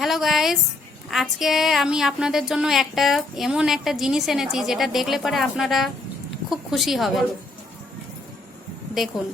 Hello guys, আজকে আমি আপনাদের জন্য এমন একটা জিনিস এনেছি যেটা দেখলে পরে আপনারা খুব খুশি হবেন। দেখুন।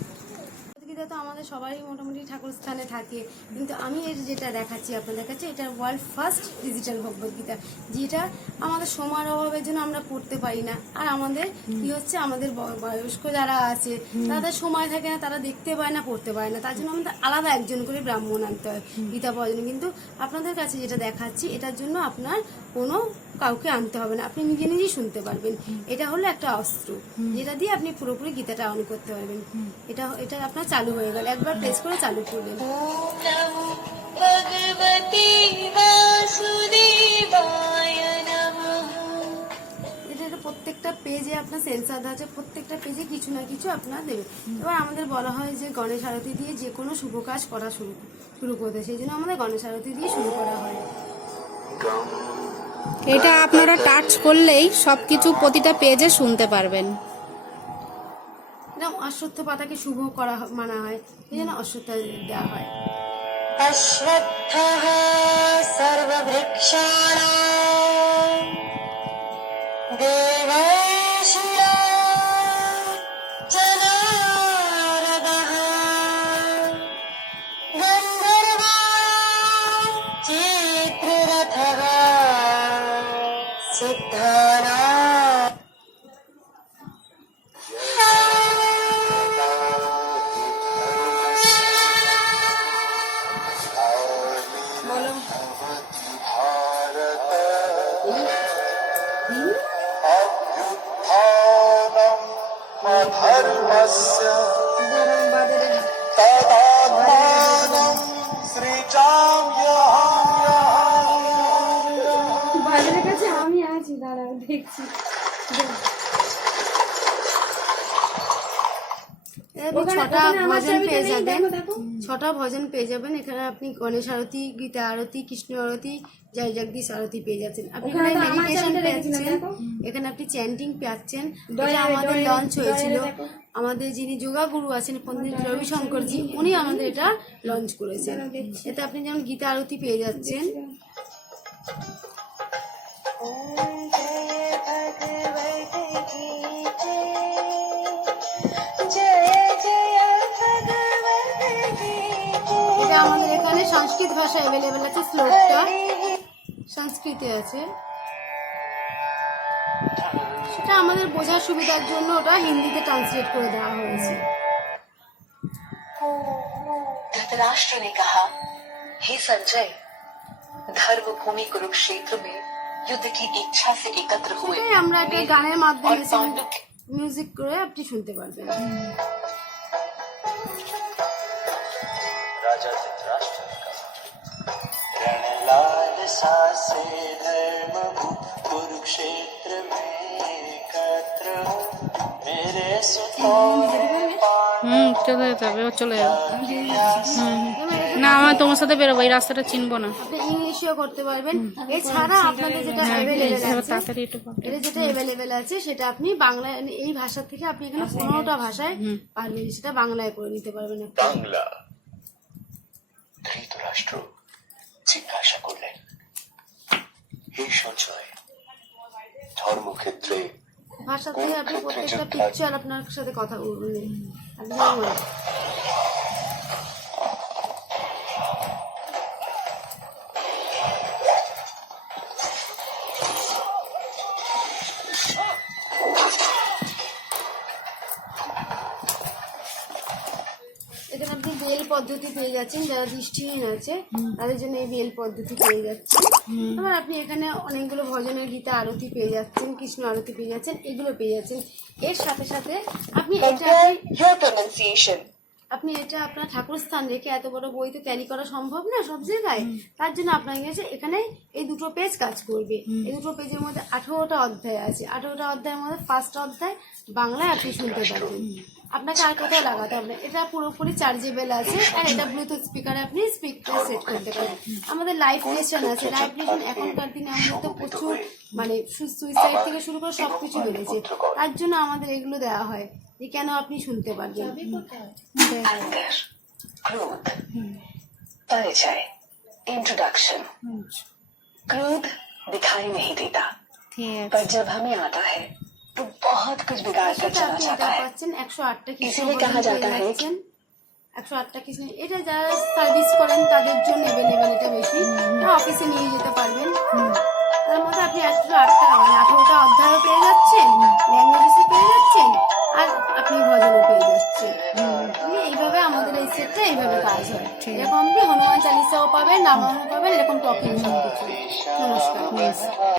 গীতা তো আমাদের সবারই মোটামুটি ঠাকুর স্থানে থাকে, কিন্তু আমি যেটা দেখাচ্ছি আপনাদের কাছে, এটা ওয়ার্ল্ড ফার্স্ট ডিজিটাল ভগবদ্গীতা, যেটা আমাদের সময়ের অভাবের জন্য আমরা পড়তে পারি না। আর আমাদের কি হচ্ছে, আমাদের বয়স্ক যারা আছে তাদের সময় থাকে না, তারা দেখতে পায় না, পড়তে পারে না, তার জন্য আমাদের আলাদা একজন করে ব্রাহ্মণ আনতে হয় গীতা পড়ার জন্য। কিন্তু আপনাদের কাছে যেটা দেখাচ্ছি, এটার জন্য আপনার কোনো কাউকে আনতে হবে না, আপনি নিজে নিজেই শুনতে পারবেন। এটা হলো একটা অস্ত্র, যেটা দিয়ে আপনি পুরোপুরি গীতাটা অন করতে পারবেন। এটা এটা আপনার চালু হয়ে গেল, একবার প্রেস করে চালু করবেন। এটা প্রত্যেকটা পেজে আপনার সেন্সার দেওয়া আছে, প্রত্যেকটা পেজে কিছু না কিছু আপনার দেবে। এবার আমাদের বলা হয় যে গণেশ আরতি দিয়ে যে কোনো শুভ কাজ করা শুরু করতে, সেই জন্য আমাদের গণেশ আরতি দিয়ে শুরু করা হয়। এটা আপনারা টাচ করলেই সবকিছু প্রতিটা পেজে শুনতে পারবেন। অশ্বত্থ পাতাকে শুভ করা মানা হয়, এই জন্য অশ্বত্থ দেওয়া হয়। অশ্বত্থः সর্ববৃক্ষাণাং দেবর্ষিণাং চ নারদঃ গন্ধর্বাণাং চিত্ররথः সিদ্ধানাং। धर्मस्य तदात्मानं सृजाम्यहम्। বাজারের কাছে আমি আছি, দাঁড়াও দেখছি। ছটা ভজন পেয়ে যাবেন, ছটা ভজন পেয়ে যাবেন। এখানে আপনি গণেশ আরতি, গীতা আরতি, কৃষ্ণ আরতি, জয় জগদীশ আরতি পেয়ে যাচ্ছেন। আপনি এখানে মেডিটেশন পেয়েছেন, এখানে আপনি চ্যান্টিং পাচ্ছেন। এটা আমাদের লঞ্চ হয়েছিল, আমাদের যিনি যোগা গুরু আছেন পন্ডিত রবিশঙ্করজি, উনি আমাদের এটা লঞ্চ করেছেন। এতে আপনি যেমন গীতা আরতি পেয়ে যাচ্ছেন। এটা আমাদের এখানে সংস্কৃত ভাষা অ্যাভেলেবেল আছে, শ্লোকটা সংস্কৃতে আছে, সেটা আমাদের বোঝার সুবিধার জন্য ওটা হিন্দিতে ট্রান্সলেট করে দেওয়া হয়েছে। धृतराष्ट्र ने कहा, हे संजय, धर्म भूमि कुरुक्षेत्र में युद्ध की इच्छा से एकत्र हुए আমরা একটা গানের মাধ্যমে মিউজিক করে আপনি শুনতে পারবেন। राजा धृतराष्ट्र ने कहा, रणलालसा से धर्म कुरुक्षेत्र में एकत्र हो, मेरे सुतों চলে যেতে হবে, ও চলে যাবে। না, আমার তোমার সাথে বেরোবো, এই রাস্তাটা চিনবো না। আপনি ইংলিশেও করতে পারবেন। এছাড়া আপনাদের যেটা অ্যাভেলেবেল আছে, তাড়াতাড়ি একটু এটা যেটা অ্যাভেলেবেল আছে, সেটা আপনি বাংলা, এই ভাষা থেকে আপনি এখানে 15টা ভাষায় পারবেন, সেটা বাংলায় করে নিতে পারবেন। বাংলা। ধৃতরাষ্ট্র জিজ্ঞাসা করলেন, হে সঞ্জয়, ধর্মক্ষেত্রে ভাষা থেকে আপনি প্রত্যেকটা পিকচার আপনার সাথে কথা বলবেন। এখানে আপনি বেল পদ্ধতি পেয়ে যাচ্ছেন, যারা দৃষ্টিহীন আছে তাদের জন্য এই বেল পদ্ধতি পেয়ে যাচ্ছেন। এবার আপনি এখানে অনেকগুলো ভজনের গীতা আরতি পেয়ে যাচ্ছেন, কৃষ্ণ আরতি পেয়ে যাচ্ছেন, এগুলো পেয়ে যাচ্ছেন। এর সাথে সাথে আপনি আপনি এটা আপনার ঠাকুর স্থান রেখে এত বড় বই তো ক্যারি করা সম্ভব না সব জায়গায়, তার জন্য আপনার কাছে এখানে এই দুটো পেজ কাজ করবে। এই দুটো পেজের মধ্যে 18টা অধ্যায় আছে, 18টা অধ্যায়ের মধ্যে ফার্স্ট অধ্যায় বাংলায় আপনি শুনতে পারবেন। আপনাকে আর কোথাও লাগাতে হবে না, এটা পুরোপুরি চার্জেবল আছে, আর এটা ব্লুটুথ স্পিকারে আপনি স্পিকার সেট করতে পারেন। আমাদের লাইভ লেসন আছে, লাইভ লেসন এখনকার দিনে আমাদের তো প্রচুর মানে সুইসাইড থেকে শুরু করে সবকিছু বেড়েছে, তার জন্য আমাদের এগুলো দেওয়া হয় যে কেন আপনি শুনতে পারবেন। अंतर, क्रोध, परिचय, इंट्रोडक्शन। क्रोध दिखाई नहीं देता, ঠিক আছে। पर जब हमें आता है तो बहुत कुछ बिगाड़ कर সেটা चला আপনি जाता এটা है। পাচ্ছেন 108টা इसीलिए कहा जाता है कि 108টা কিস্তি। এটা যারা সার্ভিস করেন তাদের জন্য অ্যাভেলেবেল এটা বেশি, এটা অফিসে নিয়ে যেতে পারবেন। তার মধ্যে আপনি 108টা মানে 18টা অধ্যায়ও পেয়ে যাচ্ছেন, ল্যাঙ্গুয়েজে পেয়ে যাচ্ছেন, আর আপনি ভজনও পেয়ে যাচ্ছেন। এইভাবে আমাদের এই সেটটা এইভাবে কাজ হয়। এরকম আপনি হনুমান চালিসাও পাবেন, রামায়ণ পাবেন, এরকম টপিক সব কিছু। নমস্কার।